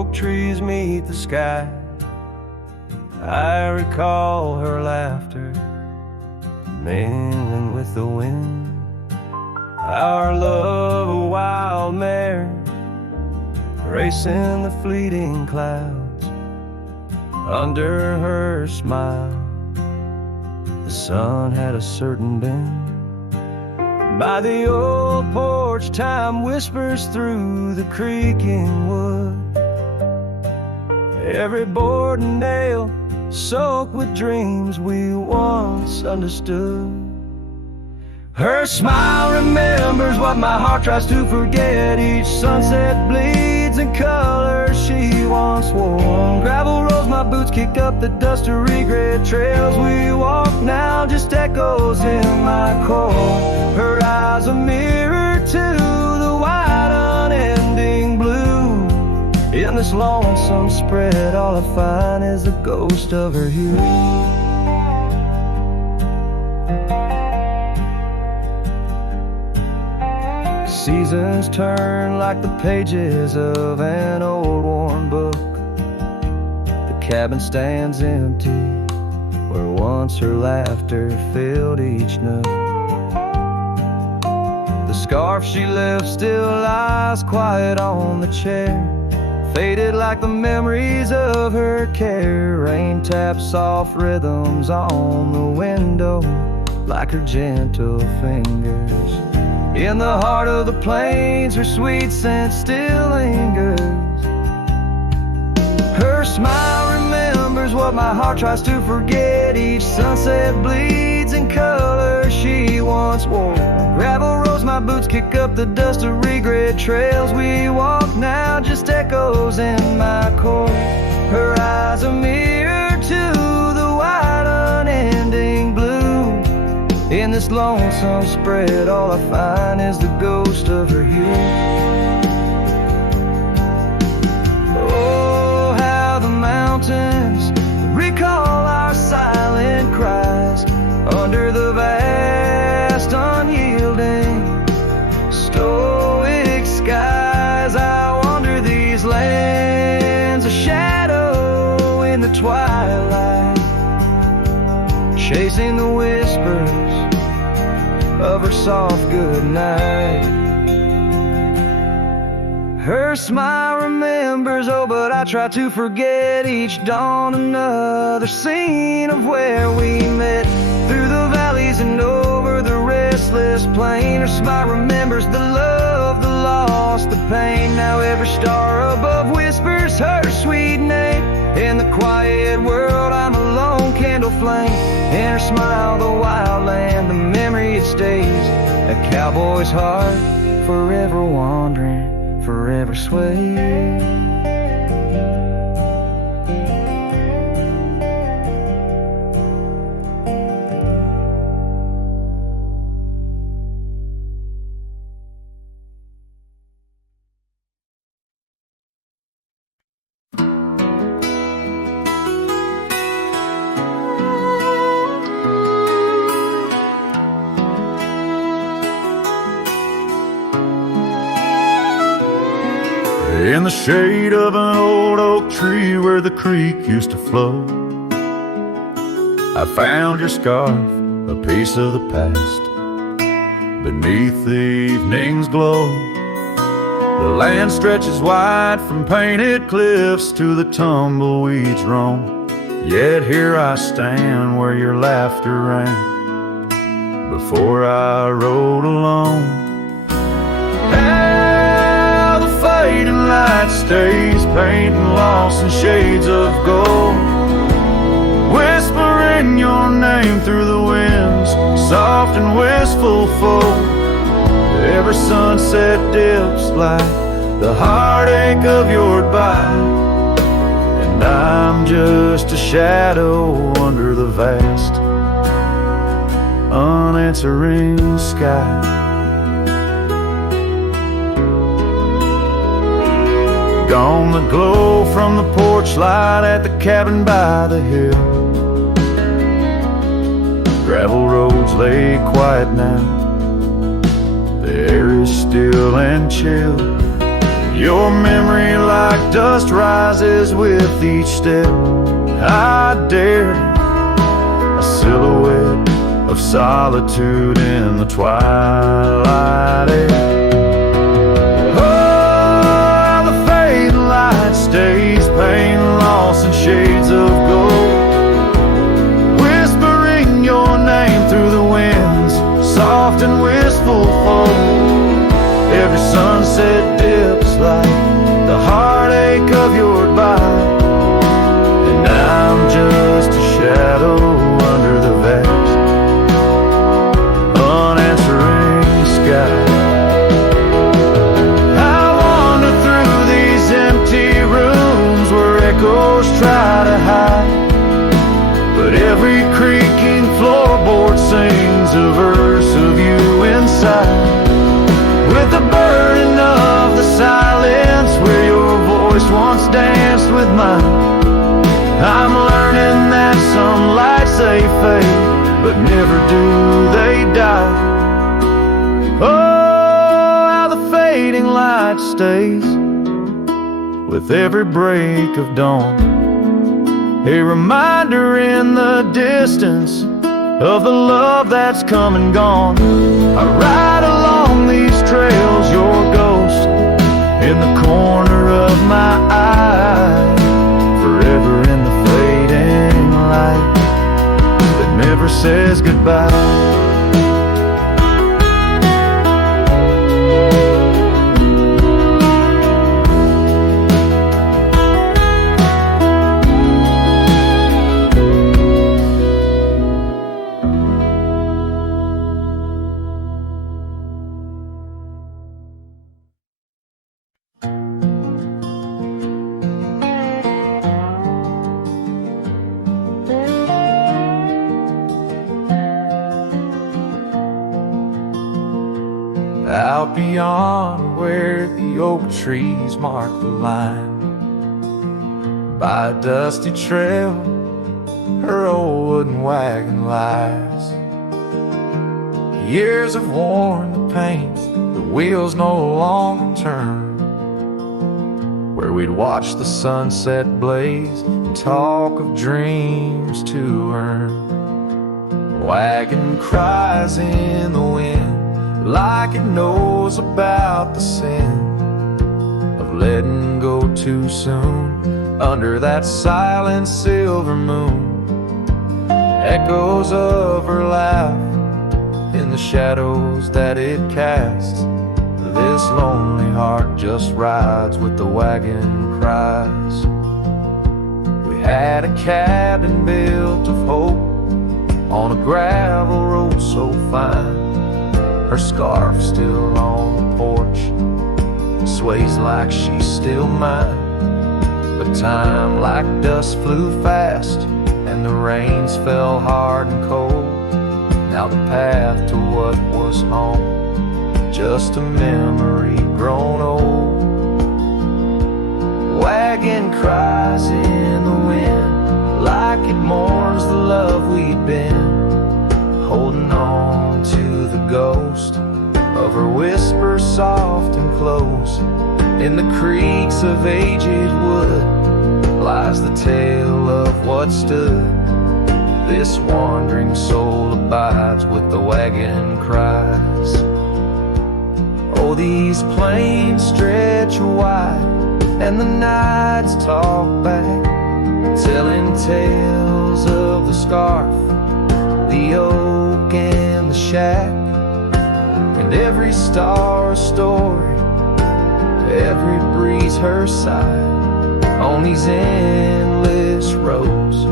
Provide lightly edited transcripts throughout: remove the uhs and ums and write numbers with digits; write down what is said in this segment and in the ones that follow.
oak trees meet the sky. I recall her laughter mingling with the wind. Our love a wild mare racing the fleeting clouds. Under her smile the sun had a certain bend. By the old porch time whispers through the creaking wood. Every board and nail soaked with dreams we once understood. Her smile remembers what my heart tries to forget. Each sunset bleeds in colors she once wore. Gravel roads my boots kick up the dust of regret. Trails we walk now just echoes in my core. Her eyes a mirror to the wide unending blue. In this lonesome spread all I find is the ghost of her hue. Seasons turn like the pages of an old worn book. The cabin stands empty where once her laughter filled each nook. The scarf she left still lies quiet on the chair, faded like the memories of her care. Rain taps soft rhythms on the window like her gentle fingers. In the heart of the plains, her sweet scent still lingers. Her smile remembers what my heart tries to forget. Each sunset bleeds in colors she once wore. Gravel roads my boots kick up the dust of regret. Trails we walk now just echoes in my core. Her eyes a mirror to the wide unending blue. In this lonesome spread all I find is the ghost of her hue. Oh, how the mountains recall our silent cries. Under the vast unyielding stoic skies I wander these lands, a shadow in the twilight, chasing the whispers of her soft goodnight. Her smile remembers, oh, but I try to forget. Each dawn another scene of where we met. Through the valleys and over the restless plain. Her smile remembers the love, the loss, the pain. Now every star above whispers her sweet name. In the quiet world I'm a lone candle flame. In her smile the wild land, the memory it stays. A cowboy's heart, forever wandering, forever swaying. In the shade of an old oak tree where the creek used to flow, I found your scarf, a piece of the past, beneath the evening's glow. The land stretches wide from painted cliffs to the tumbleweeds roam. Yet here I stand where your laughter rang before I rode alone. Fading light stays painting lost in shades of gold, whispering your name through the wind's soft and wistful fold. Every sunset dips like the heartache of your goodbye, and I'm just a shadow under the vast unanswering sky. Gone the glow from the porch light at the cabin by the hill. Gravel roads lay quiet now, the air is still and chill. Your memory like dust rises with each step I dare. A silhouette of solitude in the twilight air. Oh, the fading light stays, pain, loss, and shades of gold, whispering your name through the winds, soft and wistful fold. Every sunset dips like the heartache of your goodbye, and I'm just a shadow under the vast, unanswering sky. I wander through these empty rooms where echoes try to hide, but every creaking floorboard sings a verse of you inside. With the burden of the silence where your voice once danced with mine, I'm learning that some lights they fade, but never do they die. Oh, how the fading light stays with every break of dawn, a reminder in the distance of the love that's come and gone. I ride along these trails, your ghost in the corner of my eye, forever in the fading light that never says goodbye. Out beyond where the oak trees mark the line, by a dusty trail her old wooden wagon lies. Years have worn the paint, the wheels no longer turn, where we'd watch the sunset blaze and talk of dreams to earn. The wagon cries in the wind like it knows about the sin of letting go too soon under that silent silver moon. Echoes of her laugh in the shadows that it casts. This lonely heart just rides with the wagon cries. We had a cabin built of hope on a gravel road so fine. Her scarf still on the porch sways like she's still mine. But time like dust flew fast, and the rains fell hard and cold. Now the path to what was home, just a memory grown old. Wagon cries in the wind like it mourns the love we'd been, holding on to the ghost of her whisper soft and close. In the creaks of aged wood lies the tale of what stood. This wandering soul abides with the wagon cries. Oh, these plains stretch wide and the nights talk back, telling tales of the scarf, the oak and the shack, and every star a story, every breeze her sigh, on these endless roads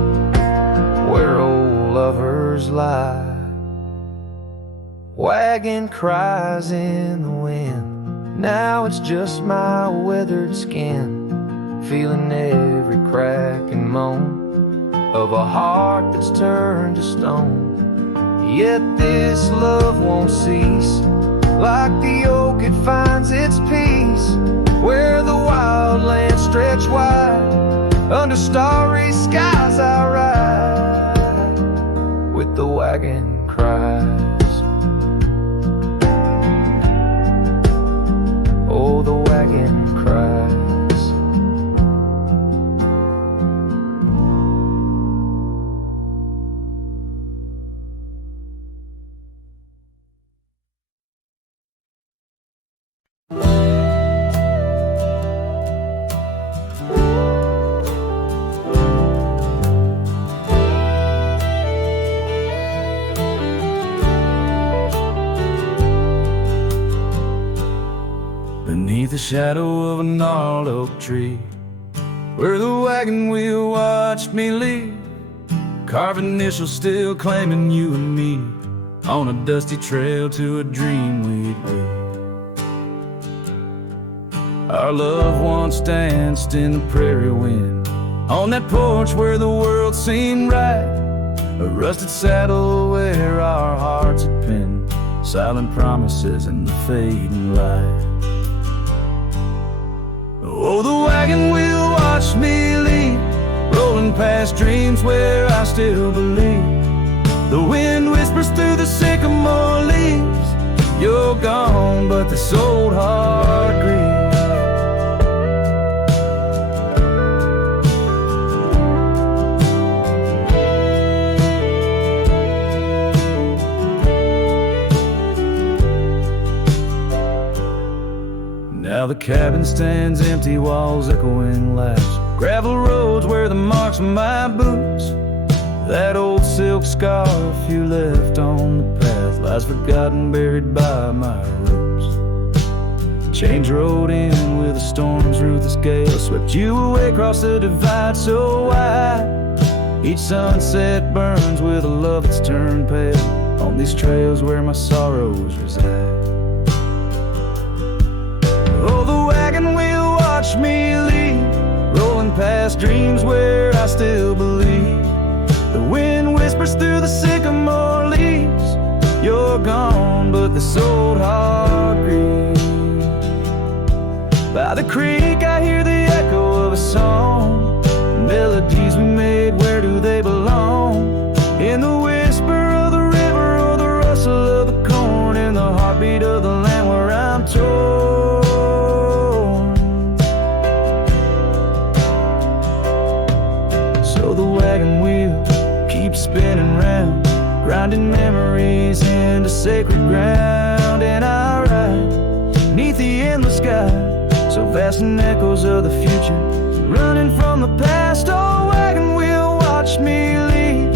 where old lovers lie. Wagon cries in the wind, now it's just my weathered skin, feeling every crack and moan of a heart that's turned to stone. Yet this love won't cease, like the oak it finds its peace, where the wild lands stretch wide, under starry skies I ride, with the wagon cries. Oh, the wagon cries. beneath the shadow of a gnarled oak tree, where the wagon wheel watched me leave, carved initials still claiming you and me, on a dusty trail to a dream we'd weave. Our loved ones danced in the prairie wind, on that porch where the world seemed right, a rusted saddle where our hearts had pinned silent promises in the fading light. Oh, the wagon wheel watched me leave, rolling past dreams where I still believe. The wind whispers through the sycamore leaves, you're gone, but this old heart grieves. Now the cabin stands empty, walls echoing laughs, gravel roads where the marks of my boots. That old silk scarf you left on the path lies forgotten, buried by my roots. Chains rode in with the storm's ruthless gale, swept you away across the divide so wide. Each sunset burns with a love that's turned pale, on these trails where my sorrows reside. Oh, the wagon wheel watched me leave, rolling past dreams where I still believe. The wind whispers through the sycamore leaves, you're gone, but this old heart grieves. By the creek I hear the echo of a song, melodies we made, where do they belong? In the whisper of the river or the rustle of the corn, in the heartbeat of the land where I'm torn. So the wagon wheel keeps spinning round, grinding memories into sacred ground. And I ride neath the endless sky, so vast in echoes of the future, running from the past. Oh, wagon wheel watch me leave,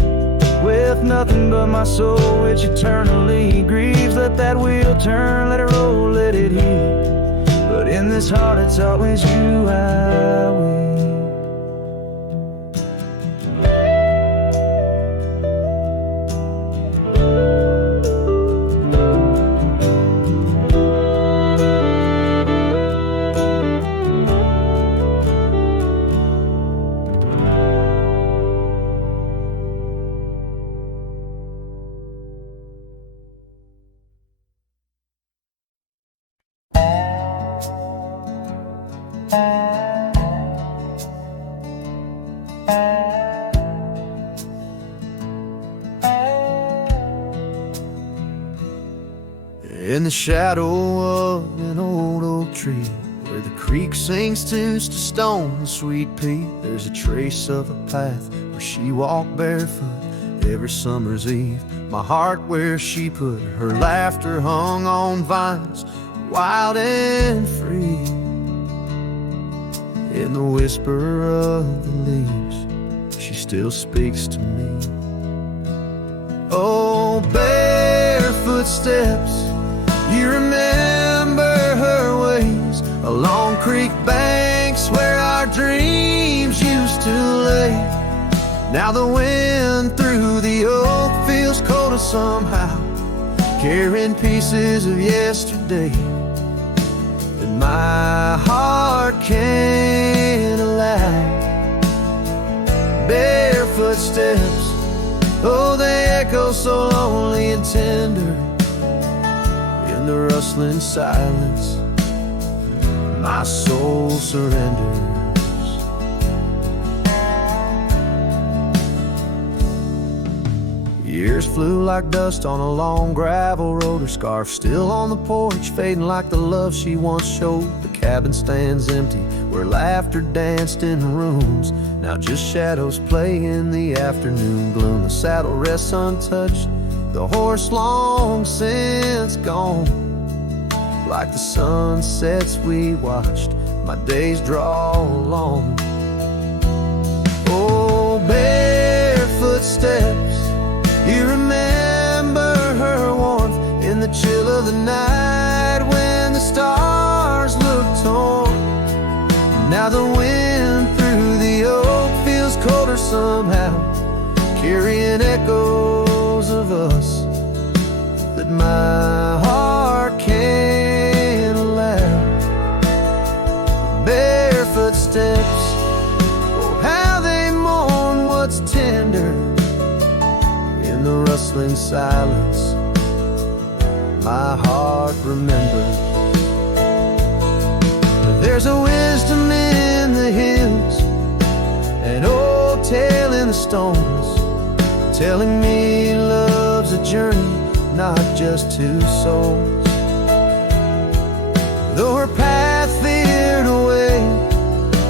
with nothing but my soul which eternally grieves. Let that wheel turn, let it roll, let it heal, but in this heart it's always you I will. In the shadow of an old oak tree, where the creek sings tunes to stone and sweet pea, there's a trace of a path where she walked barefoot every summer's eve. My heart where she put her laughter hung on vines, wild and free. In the whisper of the leaves, she still speaks to me. Oh, barefoot steps, you remember her ways along creek banks where our dreams used to lay. Now the wind through the oak feels colder somehow, carrying pieces of yesterday that my heart can't allow. Barefoot steps, oh, they echo so lonely and tender. In the rustling silence, my soul surrenders. Years flew like dust on a long gravel road, her scarf still on the porch, fading like the love she once showed. The cabin stands empty, where laughter danced in the rooms, now just shadows play in the afternoon gloom. The saddle rests untouched, the horse long since gone. Like the sunsets we watched, my days draw long. Oh, barefoot steps, you remember her warmth in the chill of the night when the stars look the wind through the oak feels colder somehow, carrying echoes of us that my heart can't allow. Barefoot steps, oh how they mourn what's tender in the rustling silence. My heart remembers. There's a wisdom in the hills, an old tale in the stones, telling me love's a journey, not just two souls. Though her path veered away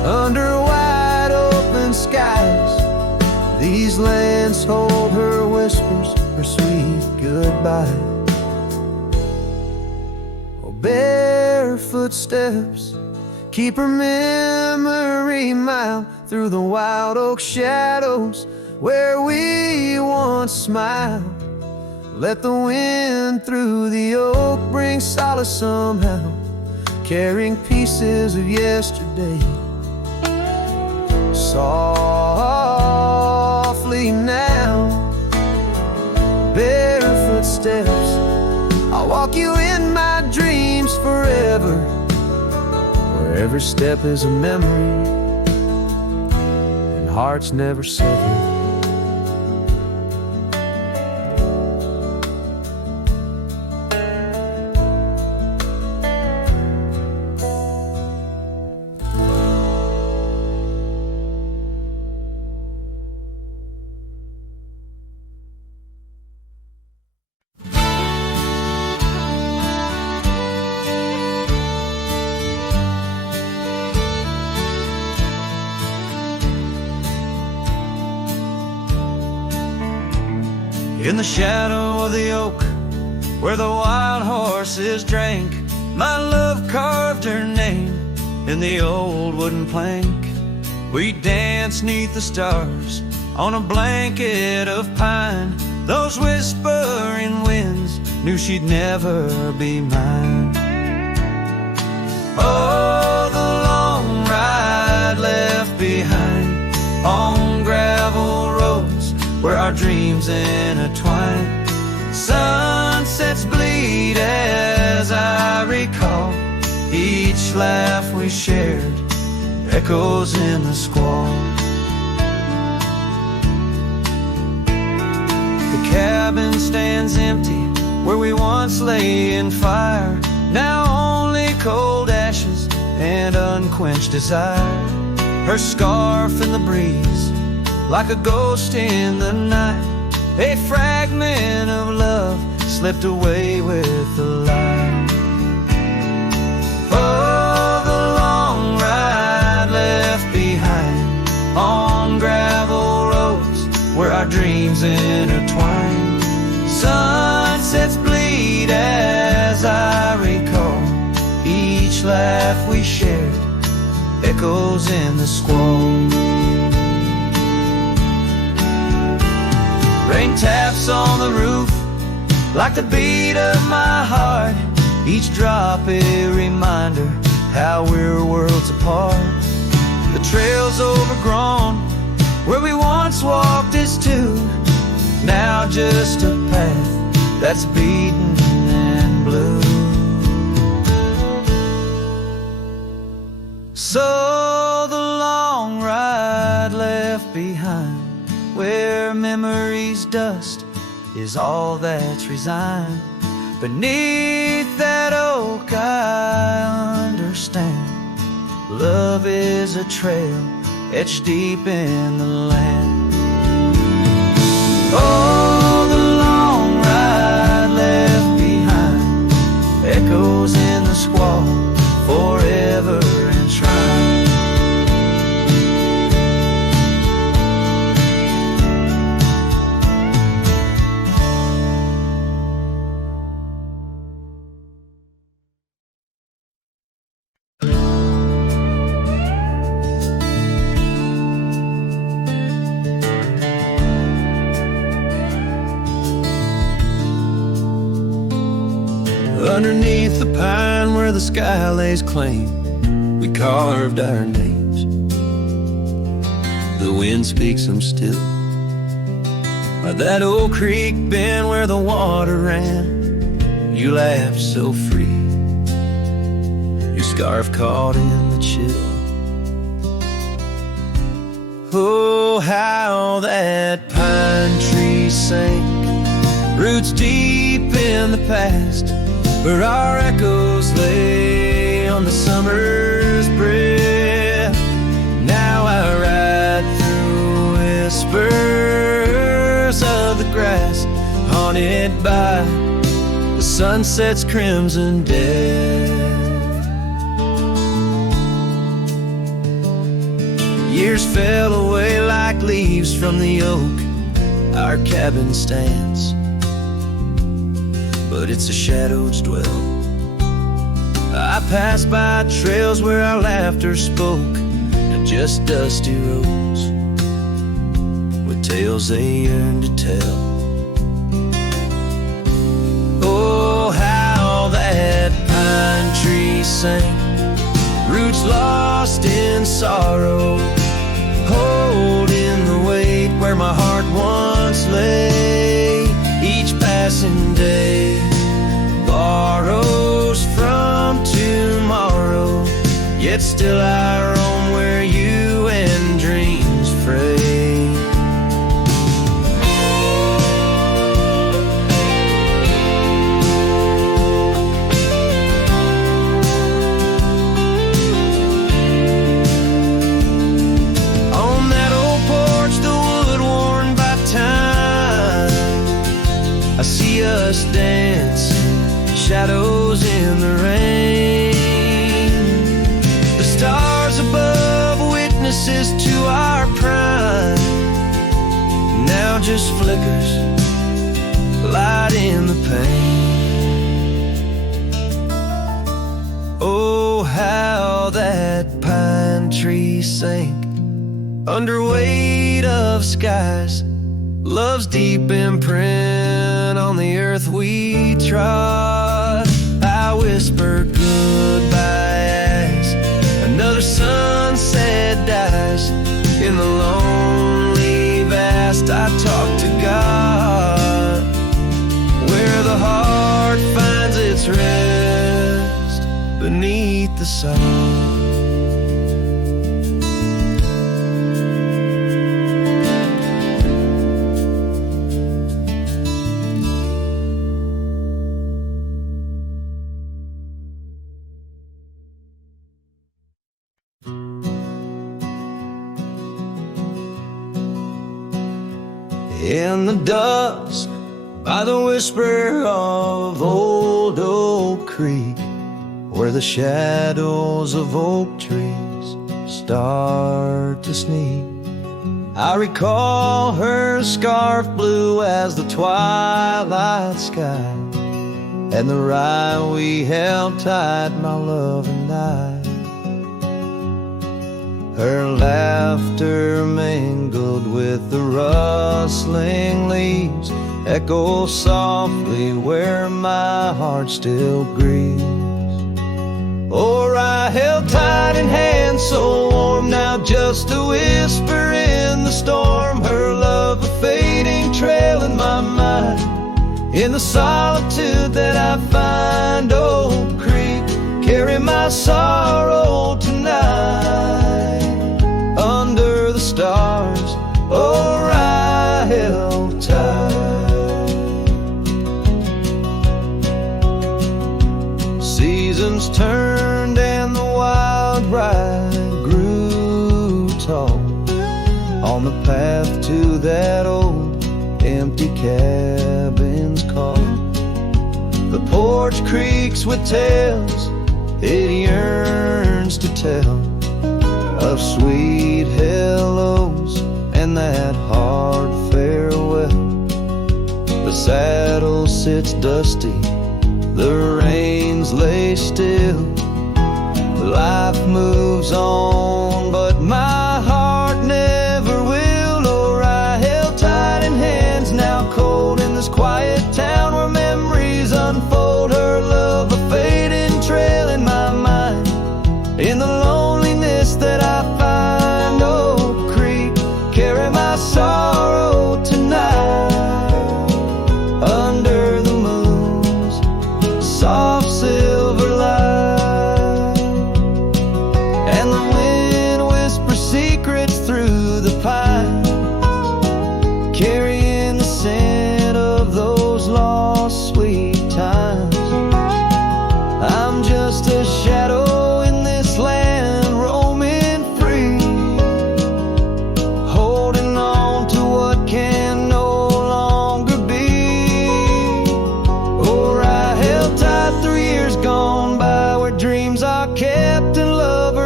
under wide open skies, these lands hold her whispers, her sweet goodbye. Oh, barefoot steps keep her memory mild through the wild oak shadows where we once smiled. Let the wind through the oak bring solace somehow, carrying pieces of yesterday. Softly now, barefoot steps, I'll walk you in my dreams forever, where every step is a memory and hearts never sever. In the shadow of the oak, where the wild horses drank, my love carved her name in the old wooden plank. We danced 'neath the stars on a blanket of pine. Those whispering winds knew she'd never be mine. Oh, the long ride left behind on gravel roads where our dreams intertwine. Sunsets bleed as I recall each laugh we shared, echoes in the squall. The cabin stands empty where we once lay in fire, now only cold ashes and unquenched desire. Her scarf in the breeze, like a ghost in the night, a fragment of love slipped away with the light. Oh, the long ride left behind on gravel roads where our dreams intertwine. Sunsets bleed as I recall each laugh we shared, echoes in the squall. Rain taps on the roof like the beat of my heart, each drop a reminder how we're worlds apart. The trail's overgrown where we once walked as two, now just a path that's beaten and blue. So the long ride left behind, where memory's dust is all that's resigned. Beneath that oak I understand, love is a trail etched deep in the land. Oh, the long ride left behind, echoes in the squall, forever enshrined. Underneath the pine where the sky lays claim, we carved our names the wind speaks them still. By that old creek bend where the water ran, you laughed so free, your scarf caught in the chill. Oh, how that pine tree sank, roots deep in the past, where our echoes lay on the summer's breath. Now I ride through whispers of the grass, haunted by the sunset's crimson death. Years fell away like leaves from the oak our cabin stands, but it's a shadow's dwell. I passed by trails where our laughter spoke, not just dusty roads with tales they yearn to tell. Oh, how that pine tree sank, roots lost in sorrow, holding the weight where my heart once lay. Each passing day borrows from tomorrow, yet still I roam where you and dreams fray. I see us dancing, shadows in the rain. The stars above, witnesses to our prime, now just flickers, light in the pain. Oh, how that pine tree sank under weight of skies, love's deep imprint on the earth we trod. I whisper goodbye as another sunset dies. In the lonely vast I talk to God, where the heart finds its rest beneath the sun. In the dust, by the whisper of old Oak Creek, where the shadows of oak trees start to sneak, I recall her scarf blue as the twilight sky, and the rye we held tight, my love and I. Her laughter mingled with the rustling leaves, echo softly where my heart still grieves. Or I held tight in hands so warm, now just a whisper in the storm. Her love a fading trail in my mind, in the solitude that I find. Oak Creek, carry my sorrow tonight. Under the stars, or I held tight. Seasons turned and the wild ride grew tall on the path to that old empty cabin's call. The porch creaks with tales it yearns to tell, of sweet hellos and that hard farewell. The saddle sits dusty, the reins lay still. Life moves on, but my heart never will. Or I held tight in hands, now cold in this quiet town where memories unfold. Her love a fading trail in my mind, in the loneliness that I find. Oak Creek,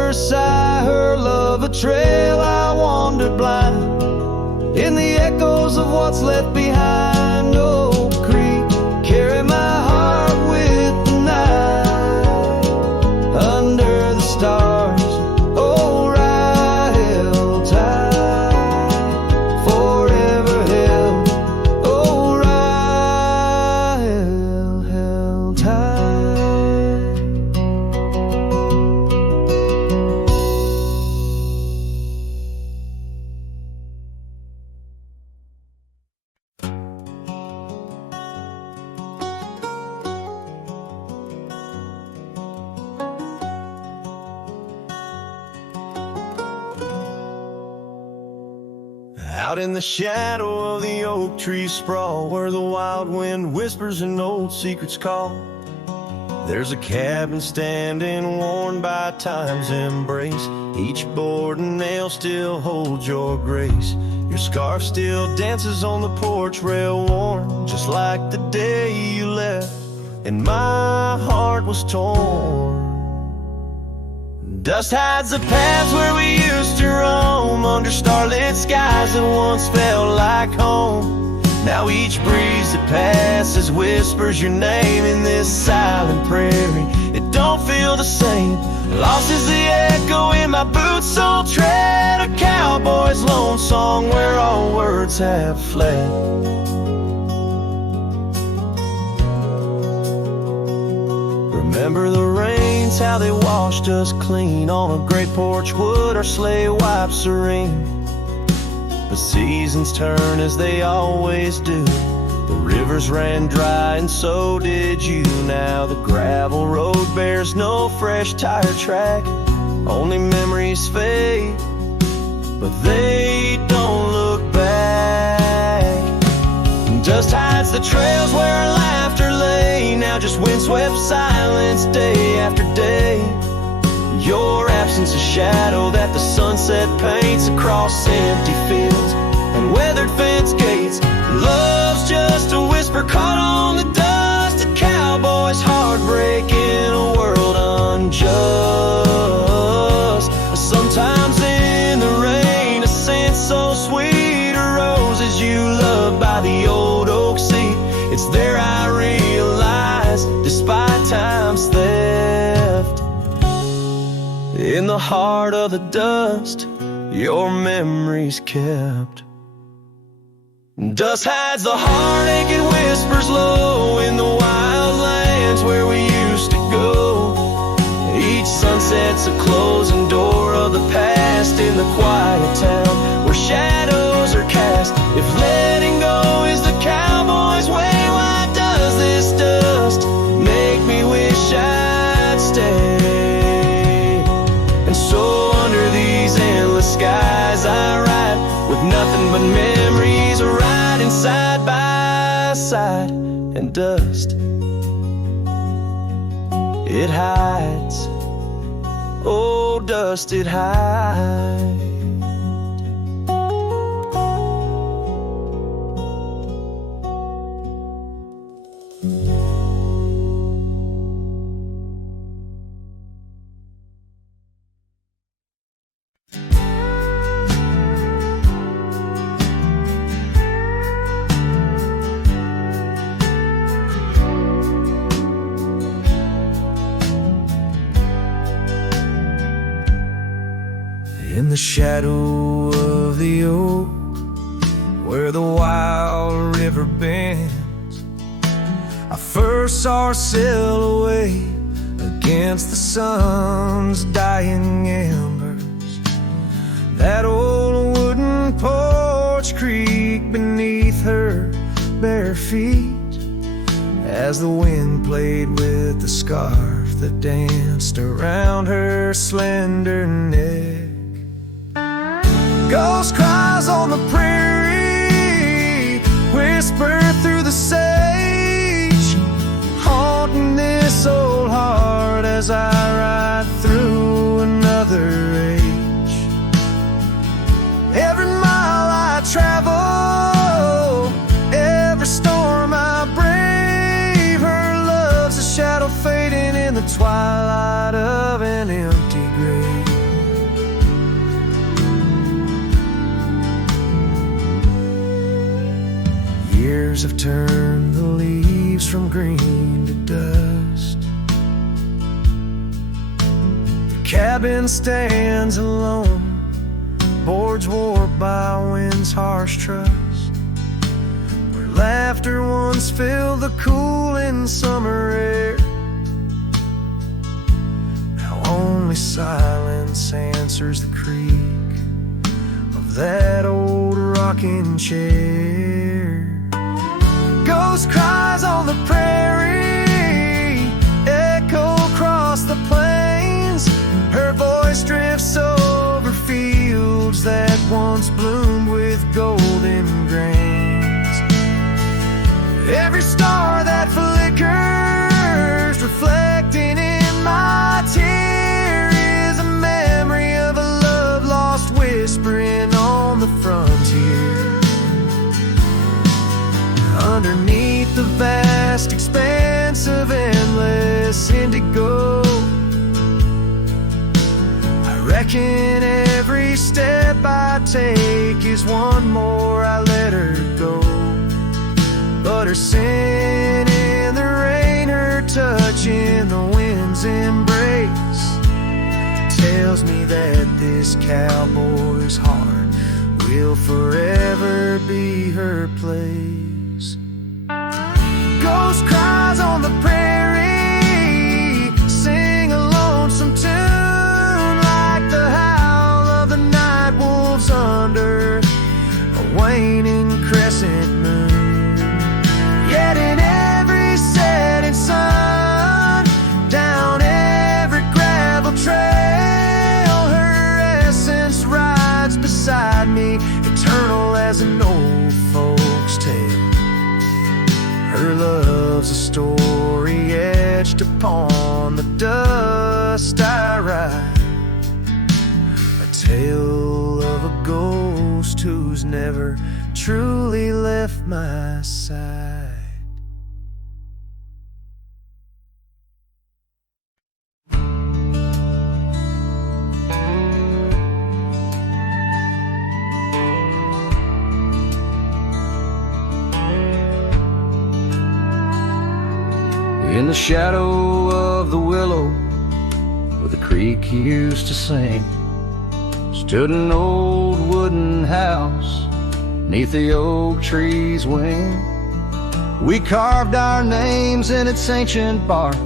first I heard love a trail, I wandered blind in the echoes of what's left behind. Oak Creek, carry my heart with the night. Under the stars, oh, I held tight. Forever held, oh, I held tight. Out in the shadow of the oak tree sprawl, where the wild wind whispers and old secrets call, there's a cabin standing worn by time's embrace. Each board and nail still holds your grace. Your scarf still dances on the porch rail, warm just like the day you left, and my heart was torn. Dust hides the paths where we used to roam, under starlit skies that once felt like home. Now each breeze that passes whispers your name in this silent prairie. It don't feel the same. Lost is the echo in my boots, so tread a cowboy's lone song where all words have fled. Remember the rains, how they washed us clean on a great porch wood, our sleigh wiped serene. But seasons turn as they always do. The rivers ran dry and so did you. Now the gravel road bears no fresh tire track. Only memories fade, but they don't look back. Dust hides the trails where our laughter lay. Now just windswept silence day after day. Your absence a shadow that the sunset paints across empty fields and weathered fence gates. Love's just a whisper caught on the dust. A cowboy's heartbreak in a world unjust. Sometimes in the rain, a scent so sweet arose as you loved by the old oak seat. It's there I realize, despite time's theft, in the heart of the dust, your memory's kept. Dust hides the heartache and whispers low in the wild lands where we used to go. Each sunset's a closing door of the past in the quiet town where shadows are cast. If letting go is the cowboy's way, why does this dust make me wish I'd stay? And so under these endless skies I ride with nothing but memories riding side by side. And dust, it hides, oh dust, it hides. In the shadow of the oak, where the wild river bends, I first saw her silhouette against the sun's dying embers. That old wooden porch creaked beneath her bare feet as the wind played with the scarf that danced around her slender neck. Ghost cries on the prairie whisper through the sage, haunting this old heart as I ride through another age. Every mile I travel, every storm I brave, her love's a shadow fading in the twilight of an empty grave. years have turned the leaves from green to dust. The cabin stands alone, boards warped by wind's harsh trust. Where laughter once filled the cooling summer air, now only silence answers the creak of that old rocking chair. Ghost cries on the prairie, echo across the plains. Her voice drifts over fields that once bloomed with golden grains. Every star that flickers, reflecting in my tear, is a memory of a love lost whispering on the frontier. Underneath the vast expanse of endless indigo, I reckon every step I take is one more I let her go. But her sin in the rain, her touch in the wind's embrace, tells me that this cowboy's heart will forever be her place. Ghost cries on the prairie, sing a lonesome tune, like the howl of the night wolves under a waning crescent moon. Yet in every setting sun, down every gravel trail, her essence rides beside me, eternal as an old folk's tale. Her love's a story etched upon the dust I write, a tale of a ghost who's never truly left my side. In the shadow of the willow where the creek used to sing, stood an old wooden house neath the oak tree's wing. We carved our names in its ancient bark,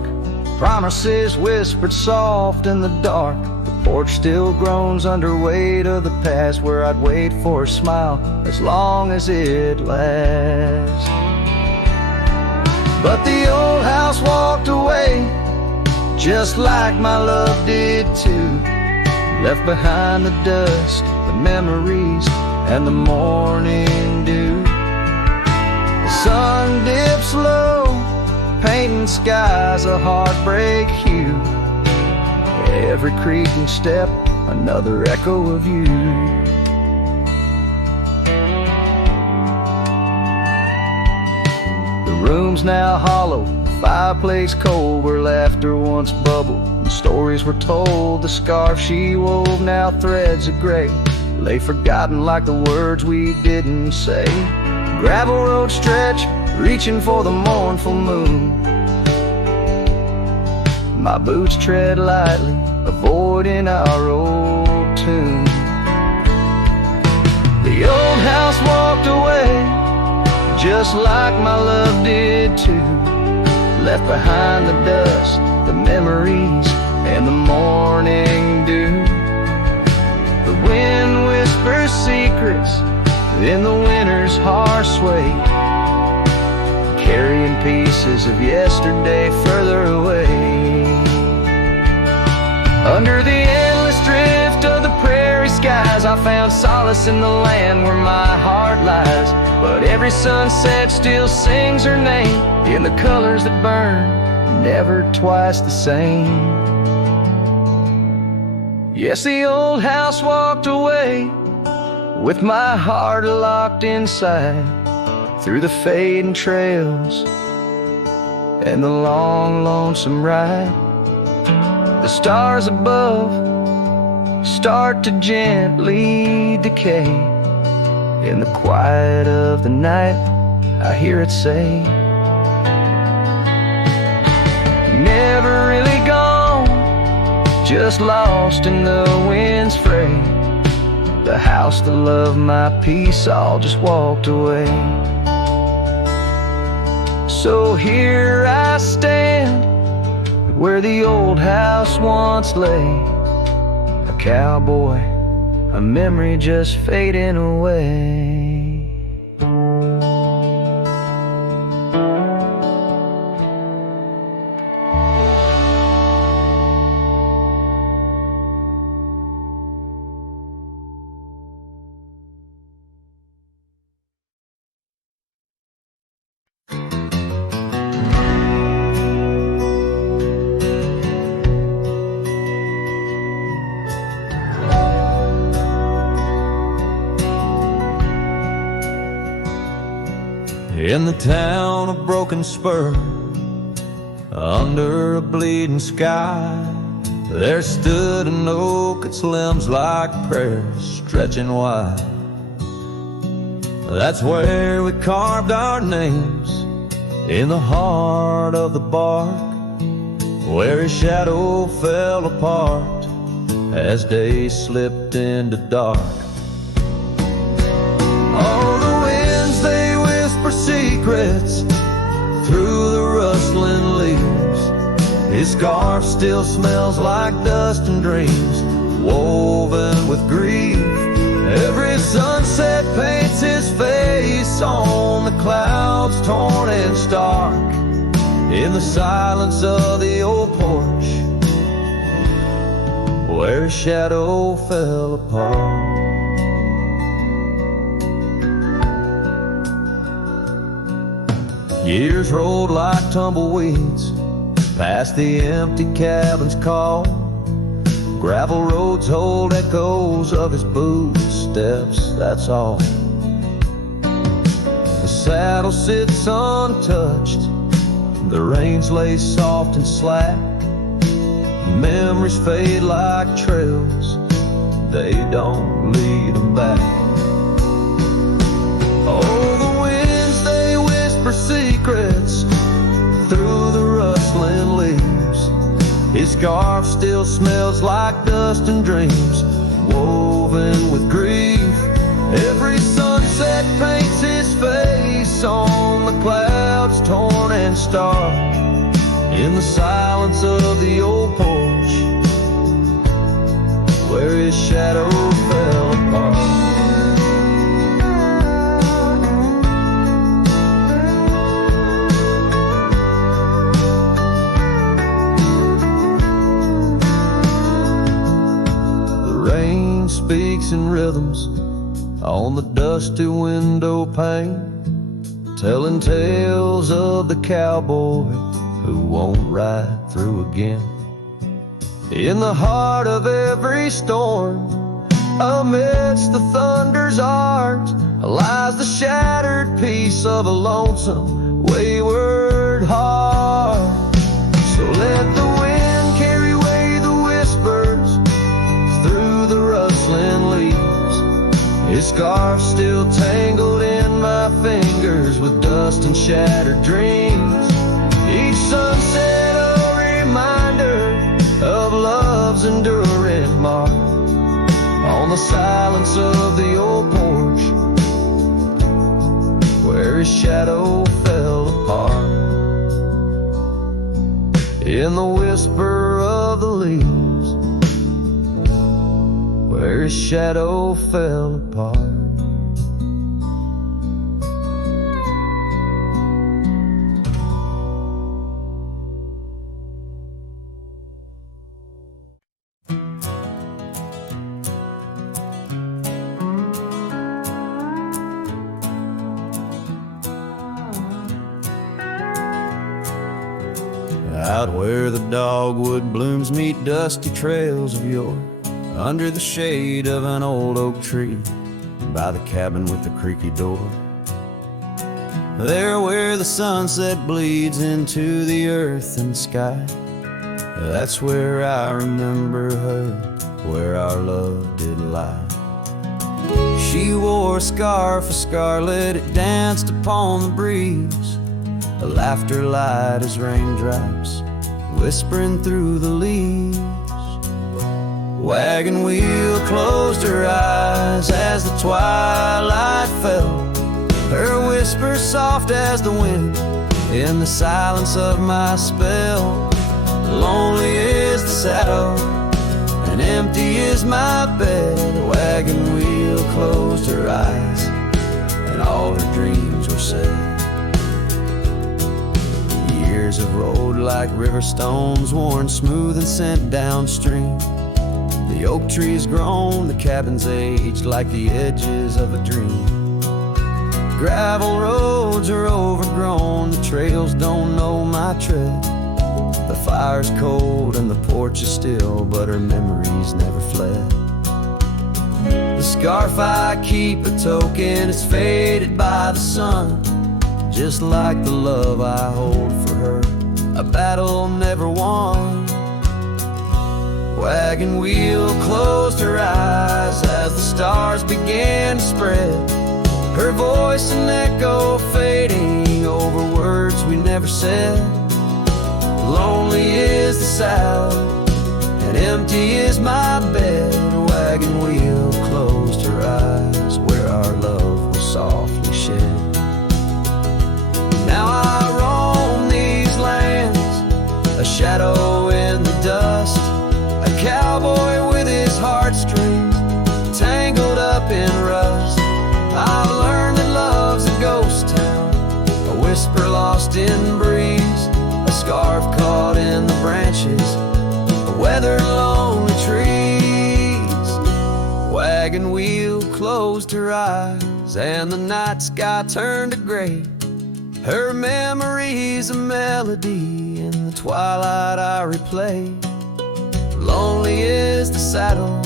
promises whispered soft in the dark. The porch still groans under weight of the past, where I'd wait for a smile as long as it lasts. But the old house walked away, just like my love did too. Left behind the dust, the memories, and the morning dew. The sun dips low, painting skies a heartbreak hue. Every creaking step, another echo of you. Room's now hollow, fireplace cold, where laughter once bubbled and stories were told. The scarf she wove, now threads of gray, lay forgotten like the words we didn't say. Gravel road stretch, reaching for the mournful moon. My boots tread lightly, avoiding our old tune. The old house walked away, just like my love did too. Left behind the dust, the memories, and the morning dew. The wind whispers secrets in the winter's harsh sway, carrying pieces of yesterday further away. Under the endless drift of the prairie skies, I found solace in the land where my heart lies. But every sunset still sings her name in the colors that burn, never twice the same. Yes, the old house walked away with my heart locked inside, through the fading trails and the long, lonesome ride. The stars above start to gently decay. In the quiet of the night, I hear it say. Never really gone, just lost in the wind's fray. The house that loved my peace all just walked away. So here I stand, where the old house once lay. A cowboy, a memory just fading away. In the town of Broken Spur, under a bleeding sky, there stood an oak, its limbs like prayers stretching wide. That's where we carved our names, in the heart of the bark, where his shadow fell apart as day slipped into dark. All the winds, they whisper secrets through the rustling leaves. His scarf still smells like dust and dreams, woven with grief. Every sunset paints his face on the clouds, torn and stark. In the silence of the old porch, where his shadow fell apart. Years rolled like tumbleweeds past the empty cabin's call. Gravel roads hold echoes of his footsteps, that's all. The saddle sits untouched, the reins lay soft and slack. Memories fade like trails, they don't lead them back. Oh, the winds, they whisper secrets through the rustling leaves. His scarf still smells like dust and dreams, woven with grief. Every sunset paints his face on the clouds, torn and stark. In the silence of the old porch, where his shadow fell apart. Speaks in rhythms on the dusty window pane, telling tales of the cowboy who won't ride through again. In the heart of every storm, amidst the thunder's art, lies the shattered piece of a lonesome, wayward heart. So let the wind carry away the whispers through the rustling leaves. His scarf still tangled in my fingers with dust and shattered dreams. Each sunset a reminder of love's enduring mark on the silence of the old porch, where his shadow fell apart. In the whisper of the leaves, where his shadow fell apart. Out where the dogwood blooms meet dusty trails of yore, under the shade of an old oak tree, by the cabin with the creaky door. There where the sunset bleeds into the earth and sky, that's where I remember her, where our love did lie. She wore wore a scarf of scarlet, it danced upon the breeze. A laughter light as raindrops whispering through the leaves. Wagon wheel closed her eyes as the twilight fell, her whisper soft as the wind in the silence of my spell. Lonely is the saddle and empty is my bed. The wagon wheel closed her eyes and all her dreams were said. Years have rolled like river stones, worn smooth and sent downstream. The oak tree's grown, the cabin's aged like the edges of a dream. Gravel roads are overgrown, the trails don't know my tread. The fire's cold and the porch is still, but her memories never fled. The scarf I keep a token, it's faded by the sun, just like the love I hold for her, a battle never won. Wagon wheel closed her eyes as the stars began to spread, her voice an echo fading over words we never said. Lonely is the saddle and empty is my bed. A wagon wheel closed her eyes where our love was softly shed. Now I roam these lands, a shadow in the dust, a cowboy with his heartstrings tangled up in rust. I've learned that love's a ghost town, a whisper lost in breeze, a scarf caught in the branches, a weathered lonely trees. Wagon wheel closed her eyes and the night sky turned to gray. Her memory's a melody in the twilight I replay. Lonely is the saddle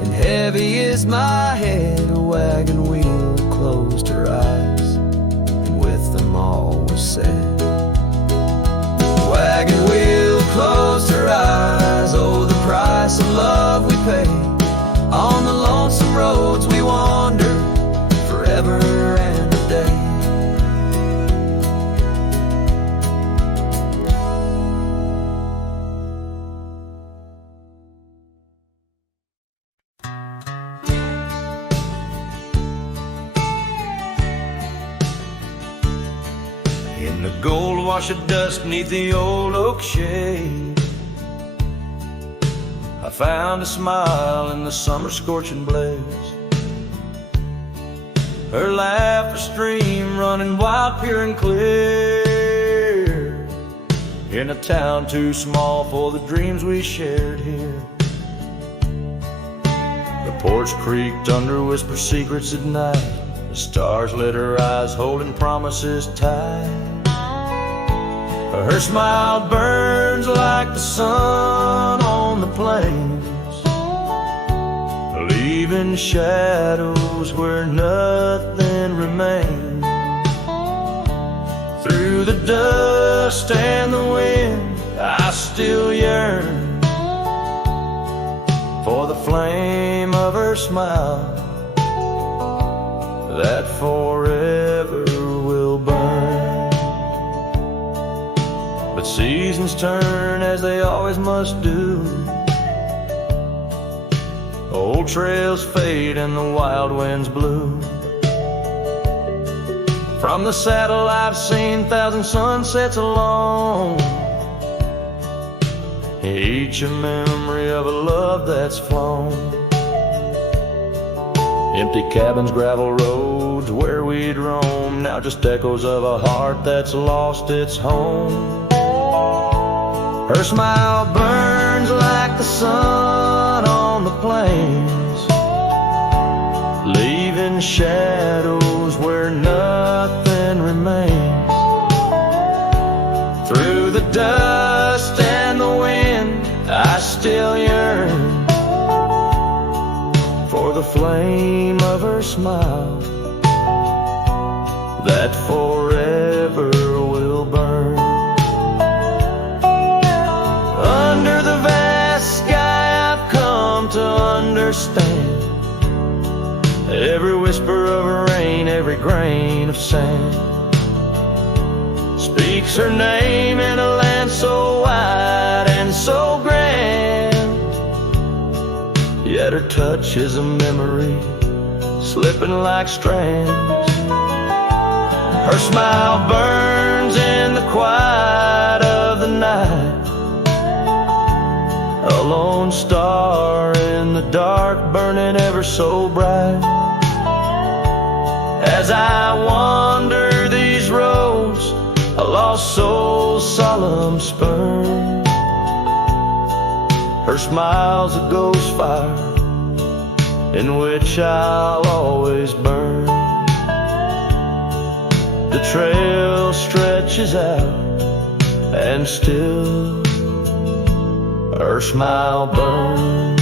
and heavy is my head. A wagon wheel closed her eyes and with them all was said. A wagon wheel closed her eyes, oh the price of love we pay. On the lonesome roads we wander forever and a day. In the gold wash of dust beneath the old oak shade, I found a smile in the summer scorching blaze. Her laugh a stream running wild, pure and clear, in a town too small for the dreams we shared here. The porch creaked under whisper secrets at night, the stars lit her eyes holding promises tight. Her smile burns like the sun on the plains, leaving shadows where nothing remains. Through the dust and the wind, I still yearn for the flame of her smile that forever will burn. But seasons turn as they always must do, old trails fade and the wild winds blow. From the saddle I've seen 1,000 sunsets alone, each a memory of a love that's flown. Empty cabins, gravel roads where we'd roam, now just echoes of a heart that's lost its home. Her smile burns like the sun on the plains, leaving shadows where nothing remains. Through the dust and the wind, I still yearn for the flame of her smile that forever will burn. Under the vast sky I've come to understand Every whisper of rain, every grain of sand speaks her name in a land so wide and so grand. Yet her touch is a memory slipping like strands. Her smile burns in the quiet of the night, a lone star in the dark burning ever so bright. As I wander these roads, a lost soul's solemn spurn, her smile's a ghost fire in which I'll always burn. The trail stretches out and still her smile burns.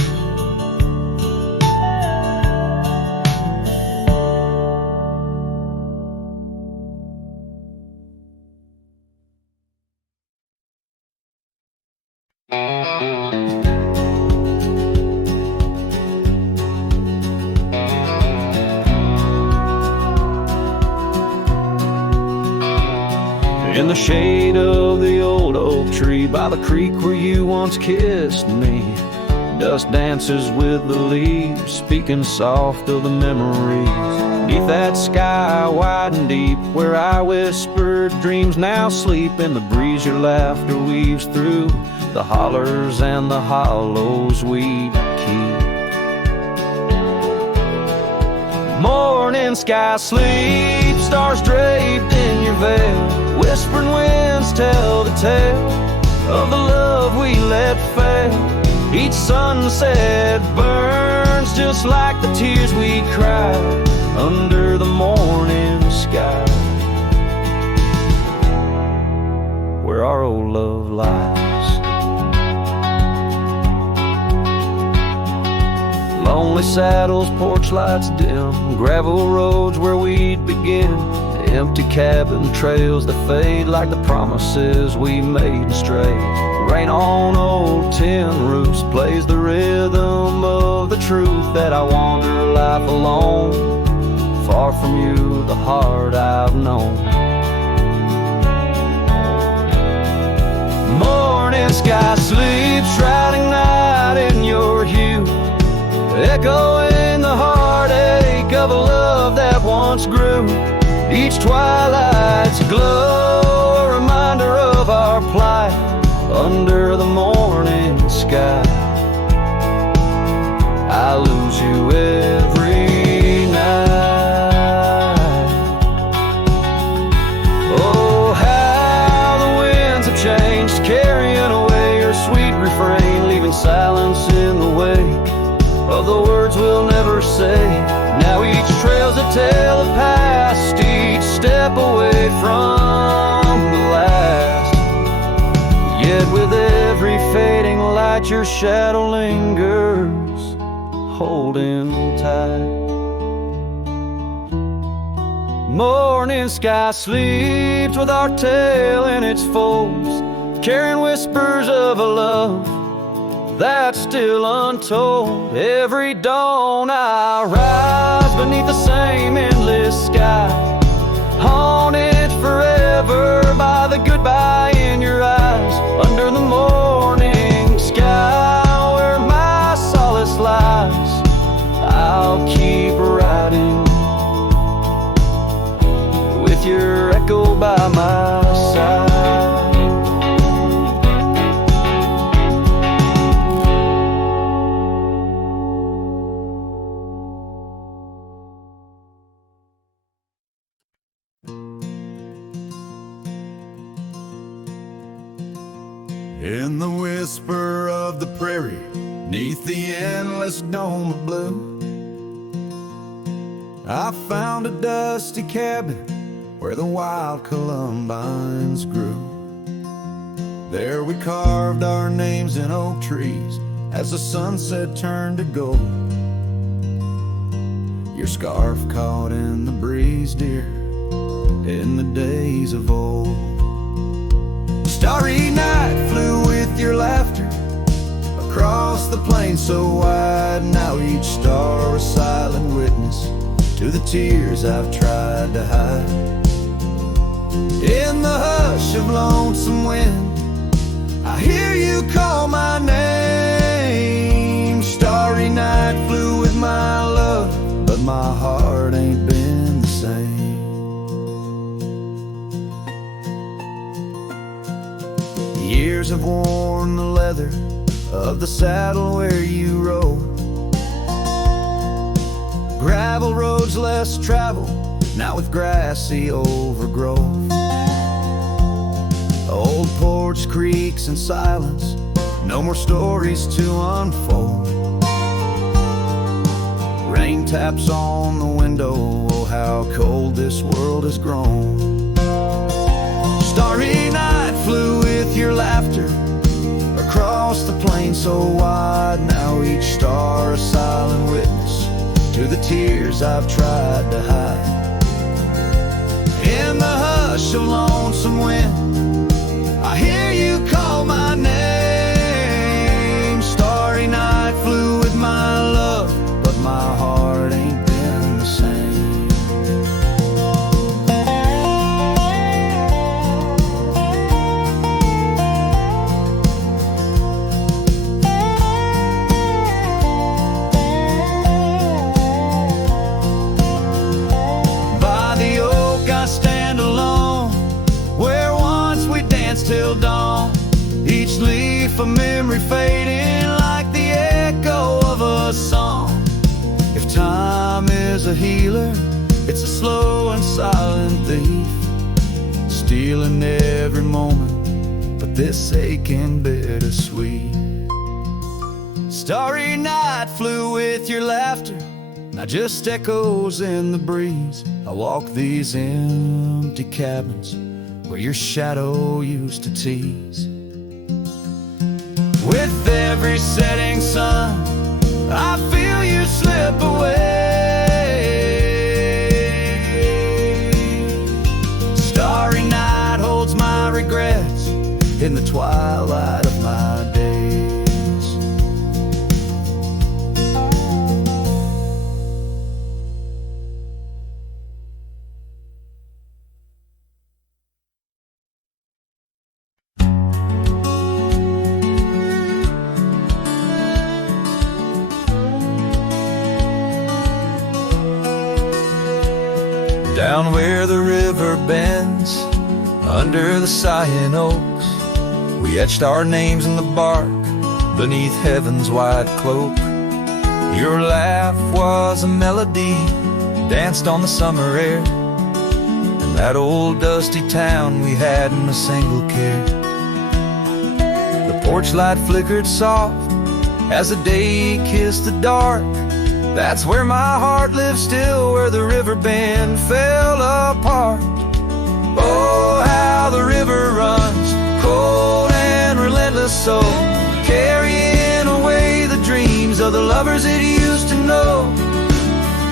In the shade of the old oak tree by the creek where you once kissed me, dust dances with the leaves, speaking soft of the memories. Beneath that sky wide and deep where I whispered dreams now sleep, in the breeze your laughter weaves through the hollers and the hollows we keep. Morning sky sleep, stars draped in your veil, whispering winds tell the tale of the love we let fail. Each sunset burns just like the tears we cried under the morning sky, where our old love lies. Lonely saddles, porch lights dim, gravel roads where we'd begin, empty cabin trails that fade like the promises we made and strayed. Rain on old tin roofs plays the rhythm of the truth that I wander life alone, far from you, the heart I've known. Morning sky sleeps, shrouding night in your hue, echoing the heartache of a love that once grew. Each twilight's glow, a reminder of our plight under the morning sky. I lose you every night. Oh, how the winds have changed, carrying away your sweet refrain, leaving silence in the wake of the words we'll never say. Now each trail's a tale of past, each step away from the last. Yet with every fading light your shadow lingers, holding tight. Morning sky sleeps with our tale in its folds, carrying whispers of a love that's still untold. Every dawn I rise beneath the same endless sky, haunted forever by the goodbye in your eyes. Under the morning sky where my solace lies, I'll keep riding with your echo by my side. In the whisper of the prairie, neath the endless dome of blue, I found a dusty cabin where the wild columbines grew. There we carved our names in oak trees as the sunset turned to gold. Your scarf caught in the breeze, dear, in the days of old. Starry night flew with your laughter across the plain so wide. Now each star a silent witness to the tears I've tried to hide. In the hush of lonesome wind, I hear you call my name. Starry night flew with my love, but my heart ain't been the same. Years have worn the leather of the saddle where you rode. Gravel roads less traveled, now with grassy overgrowth. Old porch creaks in silence, no more stories to unfold. Rain taps on the window, oh how cold this world has grown. Starry night flew with your laughter across the plain so wide. Now each star a silent witness to the tears I've tried to hide. In the hush of lonesome wind, I hear you call my name. Starry night flew with my love, but my heart ain't been the same. Till dawn, each leaf a memory fading like the echo of a song. If time is a healer, it's a slow and silent thief, stealing every moment, but this aching bittersweet. Starry night flew with your laughter, now just echoes in the breeze. I walk these empty cabins where your shadow used to tease. With every setting sun, I feel you slip away. Starry night holds my regrets in the twilight of my days. Down where the river bends, under the sighing oaks, we etched our names in the bark, beneath heaven's wide cloak. Your laugh was a melody, danced on the summer air, and that old dusty town we hadn't a single care. The porch light flickered soft as the day kissed the dark. That's where my heart lives still, where the river bend fell apart. Oh, how the river runs, cold and relentless so, carrying away the dreams of the lovers it used to know.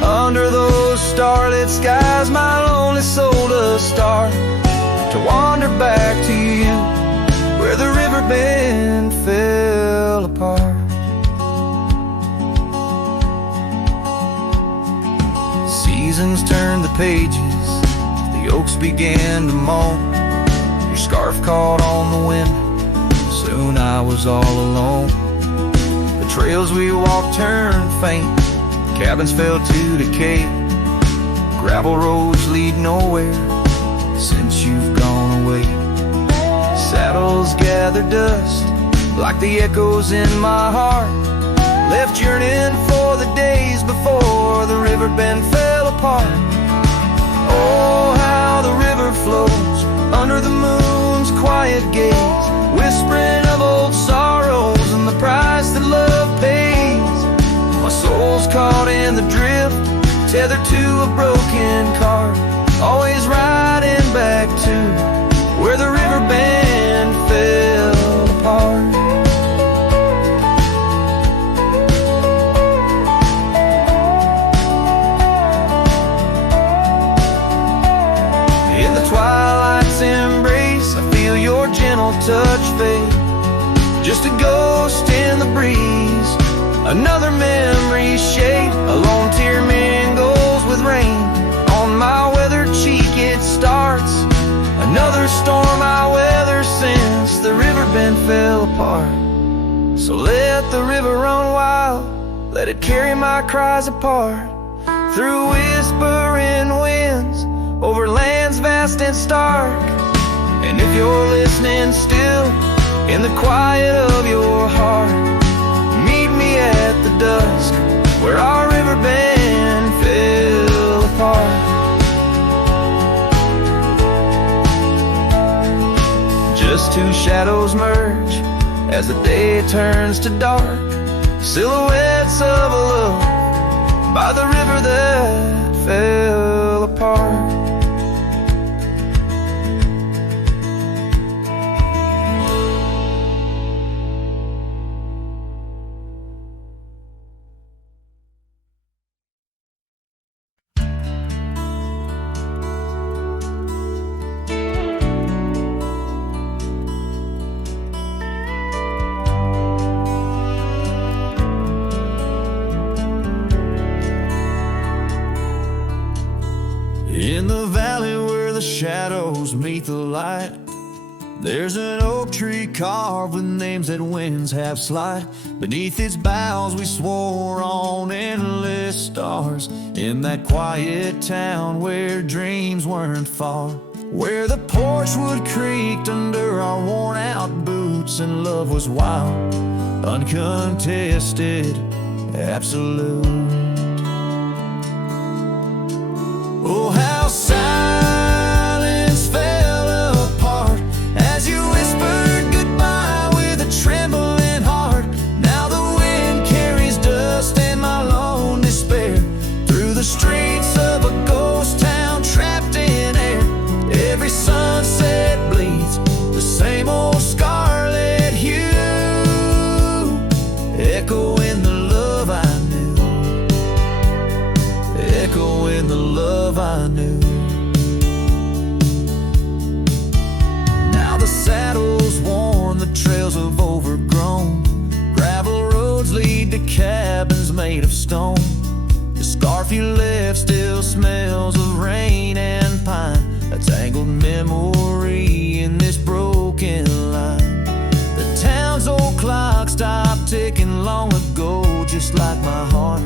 Under those starlit skies, my lonely soul does start to wander back to you, where the river bend fell apart. Seasons turned the pages, the oaks began to moan. Your scarf caught on the wind, soon I was all alone. The trails we walked turned faint, cabins fell to decay. Gravel roads lead nowhere since you've gone away. Saddles gather dust like the echoes in my heart, left yearning for the days before the river bend fell apart. Oh, how the river flows under the moon's quiet gaze, whispering of old sorrows and the price that love pays. My soul's caught in the drift, tethered to a broken cart, always riding back to where the river bend fell apart. Twilight's embrace, I feel your gentle touch fade, just a ghost in the breeze, another memory shade, a lone tear mingles with rain. let it carry my cries apart. Through whispering winds, over lands vast and stark. And if you're listening still, in the quiet of your heart, meet me at the dusk, where our river bend fell apart. Just two shadows merge as the day turns to dark, silhouettes of a love by the river that fell apart. In the valley where the shadows meet the light, there's an oak tree carved with names that winds have slide. Beneath its boughs we swore on endless stars, in that quiet town where dreams weren't far, where the porch wood creaked under our worn out boots, and love was wild, uncontested, absolute. Oh, how silence fell apart as you whispered goodbye with a trembling heart. Now the wind carries dust and my lone despair through the streets of a ghost town trapped in air. Every sunset bleeds the same old scarlet hue, echoing the love I knew, echoing the love I knew. Now the saddle's worn, the trails have overgrown, gravel roads lead to cabins made of stone. The scarf you left still smells of rain and pine, a tangled memory in this broken line. The town's old clock stopped ticking long ago, just like my heart,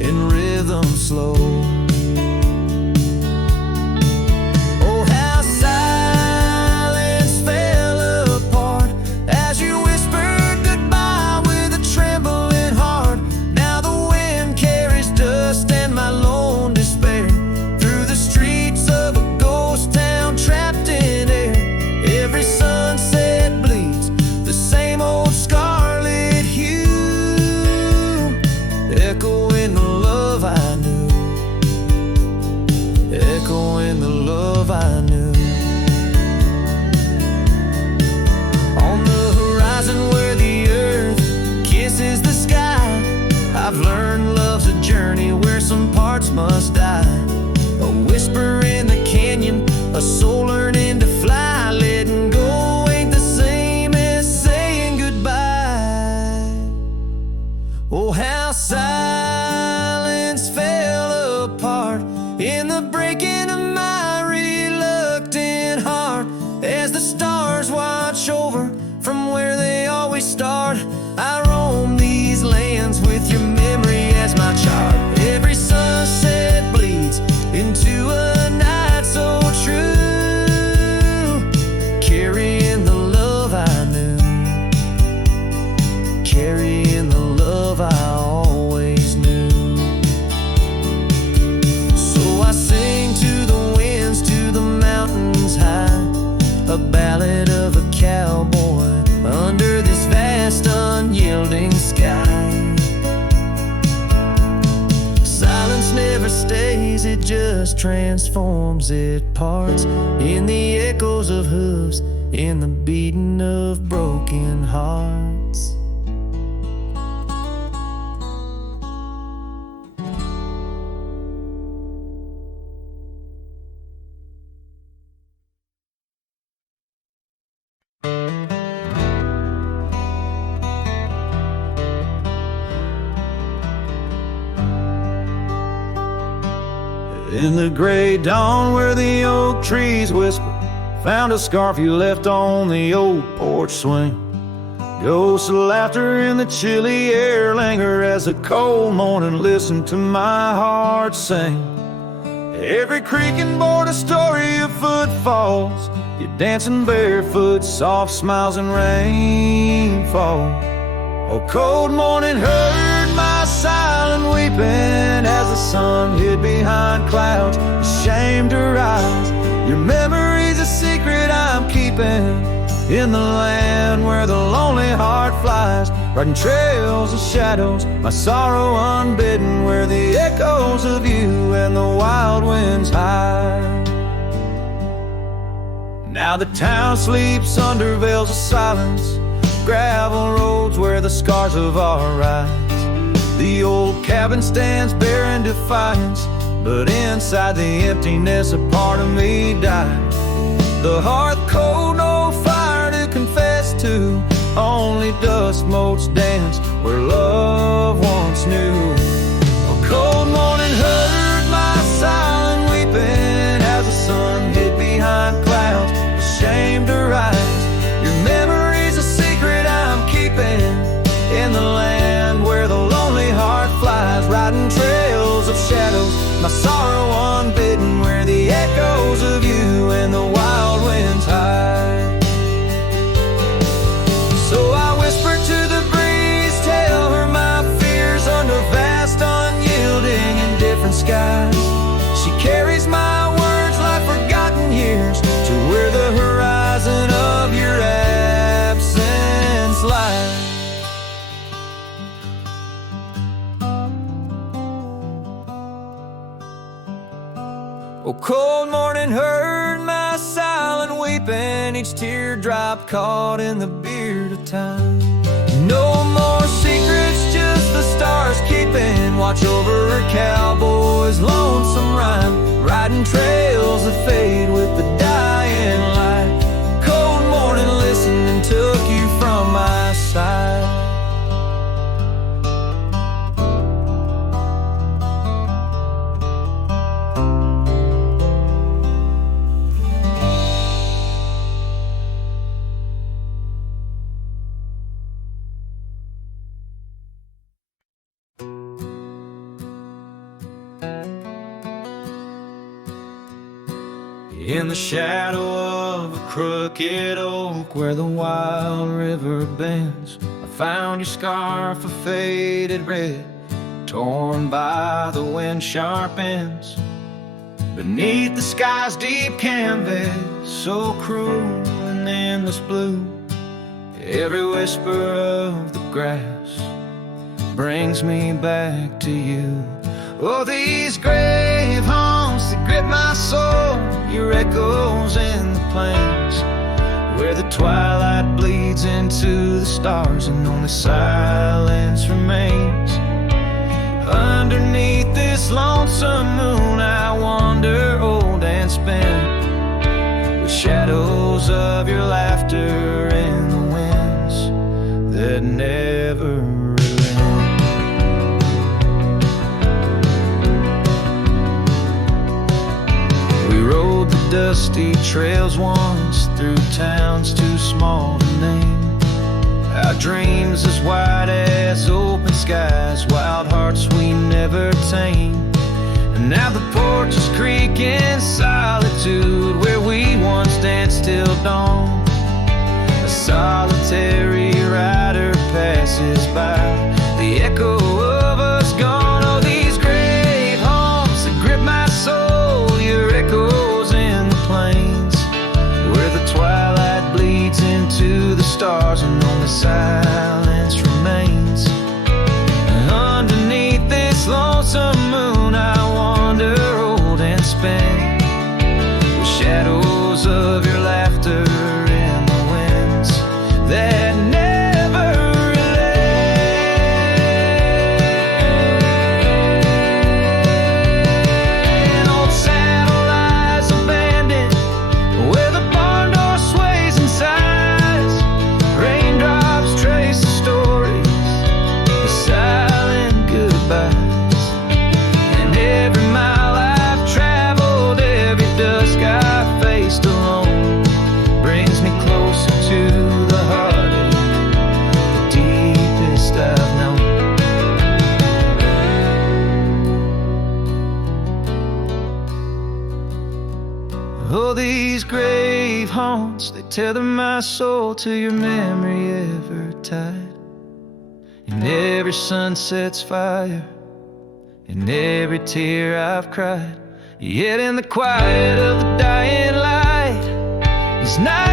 in rhythm slow. Oh, how silence fell apart as you whispered goodbye with a trembling heart. Now the wind carries dust and my lone despair through the streets of a ghost town trapped in air. Every sunset bleeds the same old scarlet hue, echoing the love I knew, echoing the love I knew. On the horizon where the earth kisses the sky, I've learned love's a journey where some parts must die. A whisper in the canyon, a soul learning to fly. Letting go ain't the same as saying goodbye. Oh, how silence fell apart in the breaking of my reluctant heart, as the stars watch over from where they always start. I roam these lands with your memory as my chart. Every sunset bleeds into a night so true, carrying the love I knew, carrying the love I always knew. So I sing to the winds, to the mountains high, a ballad of a cowboy under this vast unyielding sky. Silence never stays, it just transforms, it parts in the echoes of hooves, in the beating of broken hearts. In the gray dawn where the oak trees whisper, found a scarf you left on the old porch swing. Ghosts of laughter in the chilly air linger as the cold morning listen to my heart sing. Every creaking board a story of footfalls. You're dancing barefoot, soft smiles and rainfall. Oh, cold morning heard my silent weeping as the sun hid behind clouds, ashamed to rise. Your memory's a secret I'm keeping in the land where the lonely heart flies, riding trails of shadows, my sorrow unbidden, where the echoes of you and the wild winds hide. Now the town sleeps under veils of silence, gravel roads where the scars of our rides. The old cabin stands bare in defiance, but inside the emptiness a part of me died. The hearth cold, no fire to confess to, only dust motes dance where love once knew. A cold morning heard my silent weeping as the sun hid behind clouds, ashamed to rise. Your memory's a secret I'm keeping in the land where the lonely heart flies, riding trails of shadows, my sorrow unbidden, where the echoes of you and the wild winds hide. So I whisper to the breeze, tell her my fears under vast, unyielding, indifferent skies. She carries my words like forgotten years to where the horizon of your absence lies. Oh, cold morning heard my silent weeping, each teardrop caught in the beard of time. No more secrets, just the stars keeping watch over her cowboy's lonesome rhyme, riding trails that fade with the dying light. Cold morning listening took you from my side. In the shadow of a crooked oak where the wild river bends, I found your scarf of faded red, torn by the wind sharp ends. Beneath the sky's deep canvas, so cruel and endless blue, every whisper of the grass brings me back to you. Oh, these grave haunts that grip my soul, your echoes in the plains, where the twilight bleeds into the stars and only silence remains. Underneath this lonesome moon I wander old and spent, with shadows of your laughter in the winds that never rode the dusty trails once through towns too small to name. Our dreams as wide as open skies, wild hearts we never tame. And now the porches creak in solitude where we once danced till dawn. A solitary rider passes by, the echo of us gone. Oh, these grave haunts that grip my soul, your echoes in the plains, where the twilight bleeds into the stars and only silence remains. And underneath this lonesome moon I wander old and spent, with shadows of your laughter in the winds that never relent. grave haunts, they tether my soul to your memory ever tied. And every sunset's fire, and every tear I've cried. Yet in the quiet of the dying light, these nights